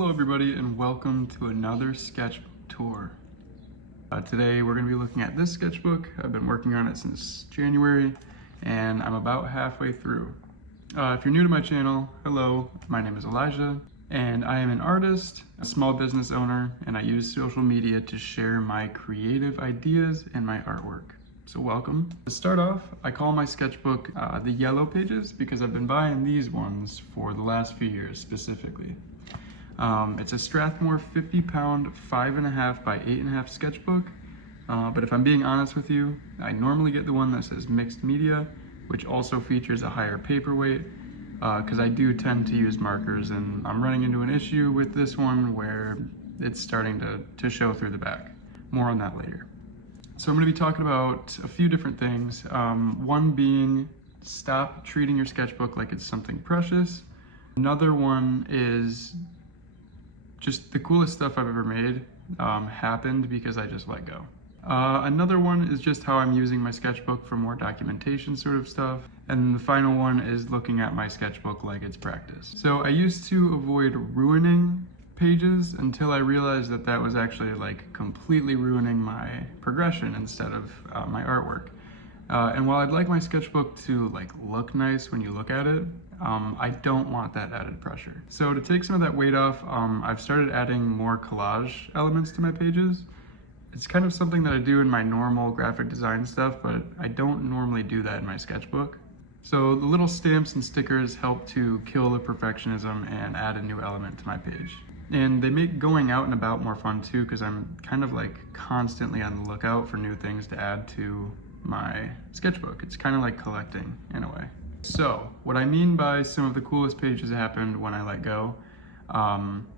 Hello everybody and welcome to another sketchbook tour. Today we're going to be looking at this sketchbook. I've been working on it since January and I'm about halfway through. If you're new to my channel, hello, my name is Elijah and I am an artist, a small business owner, and I use social media to share my creative ideas and my artwork. So welcome. To start off, I call my sketchbook the yellow pages because I've been buying these ones for the last few years specifically. It's a Strathmore 50-pound 5.5 by 8.5 sketchbook, but if I'm being honest with you, I normally get the one that says mixed media, which also features a higher paperweight, because I do tend to use markers, and I'm running into an issue with this one where it's starting to show through the back. More on that later. So I'm going to be talking about a few different things, one being stop treating your sketchbook like it's something precious. Another one is just the coolest stuff I've ever made happened because I just let go. Another one is just how I'm using my sketchbook for more documentation sort of stuff. And the final one is looking at my sketchbook like it's practice. So I used to avoid ruining pages until I realized that that was actually like completely ruining my progression instead of my artwork. And while I'd like my sketchbook to like look nice when you look at it, I don't want that added pressure. So to take some of that weight off, I've started adding more collage elements to my pages. It's kind of something that I do in my normal graphic design stuff, but I don't normally do that in my sketchbook. So the little stamps and stickers help to kill the perfectionism and add a new element to my page. And they make going out and about more fun too, because I'm kind of like constantly on the lookout for new things to add to my sketchbook. It's kind of like collecting in a way. So what I mean by some of the coolest pages happened when I let go.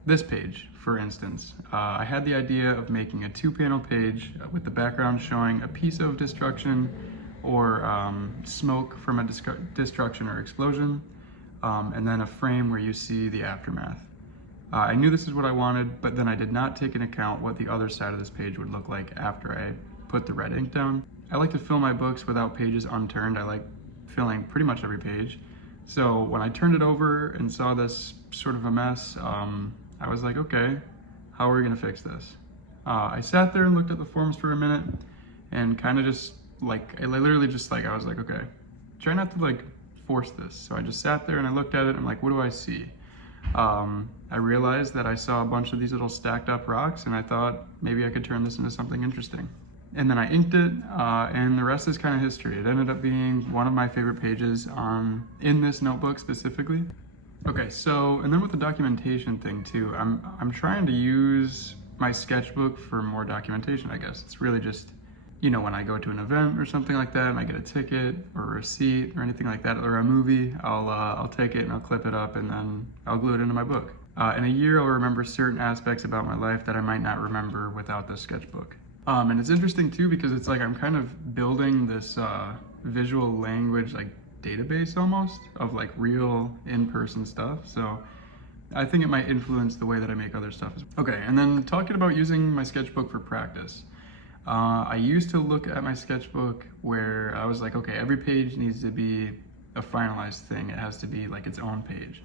This page, for instance, I had the idea of making a 2-panel page with the background showing a piece of destruction or smoke from a destruction or explosion, and then a frame where you see the aftermath. I knew this is what I wanted, but then I did not take into account what the other side of this page would look like after I put the red ink down. I like to fill my books without pages unturned. I like filling pretty much every page. So when I turned it over and saw this sort of a mess, I was like, okay, how are we gonna fix this? I sat there and looked at the forms for a minute and kind of just like, I literally just like, I was like, okay, try not to like force this. So I just sat there and I looked at it and I'm like, what do I see? I realized that I saw a bunch of these little stacked up rocks and I thought maybe I could turn this into something interesting. And then I inked it, and the rest is kind of history. It ended up being one of my favorite pages in this notebook specifically. Okay, so, and then with the documentation thing too, I'm trying to use my sketchbook for more documentation, I guess. It's really just, you know, when I go to an event or something like that and I get a ticket or a receipt or anything like that, or a movie, I'll take it and I'll clip it up and then I'll glue it into my book. In a year, I'll remember certain aspects about my life that I might not remember without this sketchbook. And it's interesting too because it's like I'm kind of building this visual language like database almost of like real in-person stuff. So I think it might influence the way that I make other stuff. Okay, and then talking about using my sketchbook for practice. I used to look at my sketchbook where I was like, okay, every page needs to be a finalized thing. It has to be like its own page.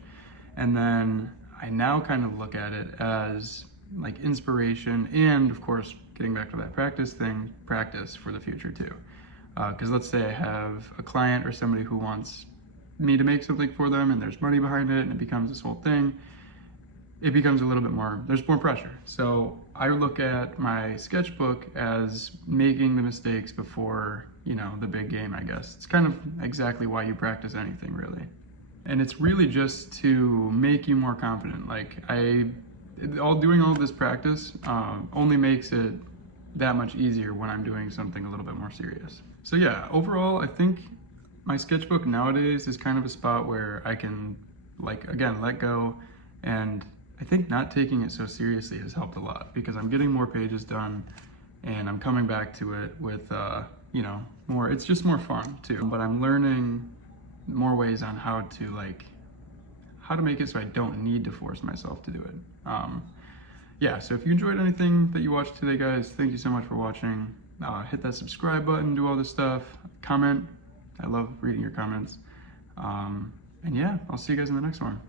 And then I now kind of look at it as like inspiration and of course, getting back to that practice thing, practice for the future too. Because let's say I have a client or somebody who wants me to make something for them and there's money behind it and it becomes this whole thing, it becomes a little bit more, there's more pressure. So I look at my sketchbook as making the mistakes before, you know, the big game, I guess. It's kind of exactly why you practice anything really. And it's really just to make you more confident. Like doing all this practice only makes it that much easier when I'm doing something a little bit more serious. So yeah, overall, I think my sketchbook nowadays is kind of a spot where I can, like, again, let go. And I think not taking it so seriously has helped a lot because I'm getting more pages done and I'm coming back to it with, you know, more, it's just more fun too. But I'm learning more ways on how to make it so I don't need to force myself to do it. Yeah, so if you enjoyed anything that you watched today, guys, thank you so much for watching. Hit that subscribe button, do all this stuff, comment. I love reading your comments. And yeah, I'll see you guys in the next one.